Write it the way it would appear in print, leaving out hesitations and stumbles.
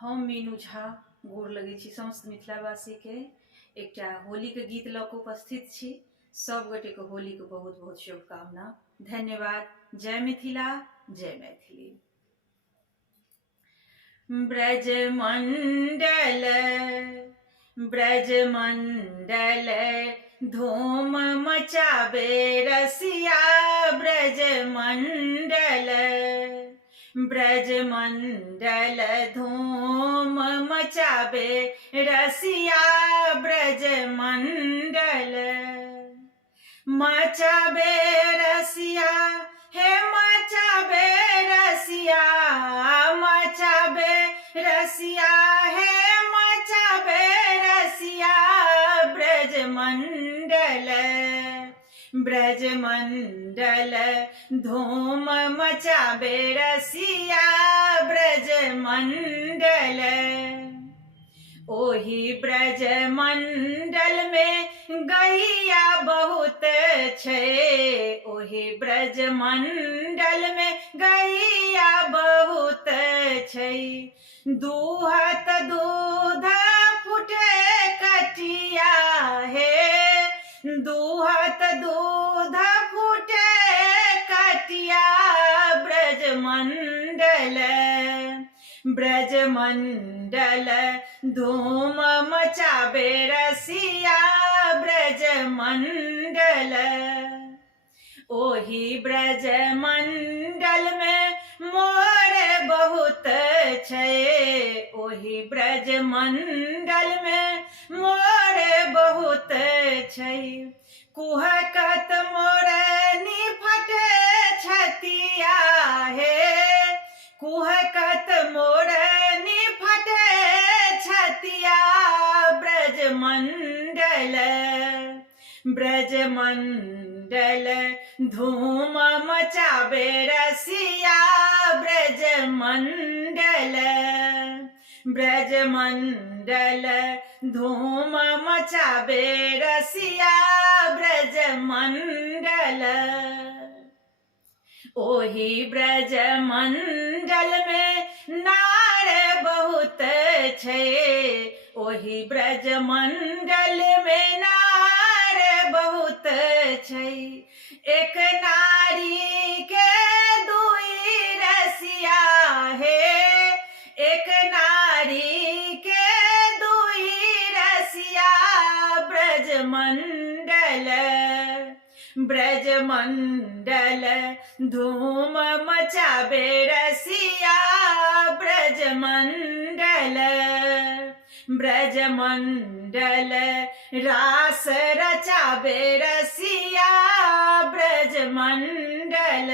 हम मीनू झा गोर लगै छी समस्त मिथिलावासी के एकटा होली के गीत लऽ कऽ उपस्थित छी। सब गोटे के होली के बहुत बहुत शुभकामना। धन्यवाद। जय मिथिला, जय मैथिली। ब्रजमंडल ब्रजमंडल धूम मचाबे रसिया, ब्रजमंडल ब्रजमंडल धूम मचाबे रसिया, ब्रजमंडल मचाबे रसिया, हे मचाबे रसिया, मचाबे रसिया, हे मचाबे रसिया, ब्रजमंडल ब्रजमंडल धूम मचाबे रसिया, ब्रजमंडल ओही ब्रजमंडल में गैया बहुत छै, ओही ब्रजमंडल में गैया बहुत छै। दूहत दूध फुटे कटिया, हे दूहत दूध फुटे कटिया, ब्रजमंडल ब्रजमंडल धूम मचाबे रसिया, ब्रजमंडल ओही ब्रजमंडल में मोर बहुत छै, ओही ब्रजमंडल में मोर बहुत छै। कुहकत मोरनी फटे छतिया, हे कुहकत मोरनी फटे छतिया, ब्रजमंडल ब्रजमंडल धूम मचाबे रसिया, ब्रजमंडल ब्रजमंडल धूम मचाबे रसिया, ब्रजमंडल ओही ब्रजमंडल में नार बहुत छै, ओही ब्रजमंडल में नार बहुत छै। एक नारी के दुई रसिया, हे एक नारी के दुई रसिया, ब्रजमंडल ब्रजमंडल धूम मचाबे रसिया, ब्रजमंडल ब्रजमंडल रास रचाबे रसिया, ब्रजमंडल।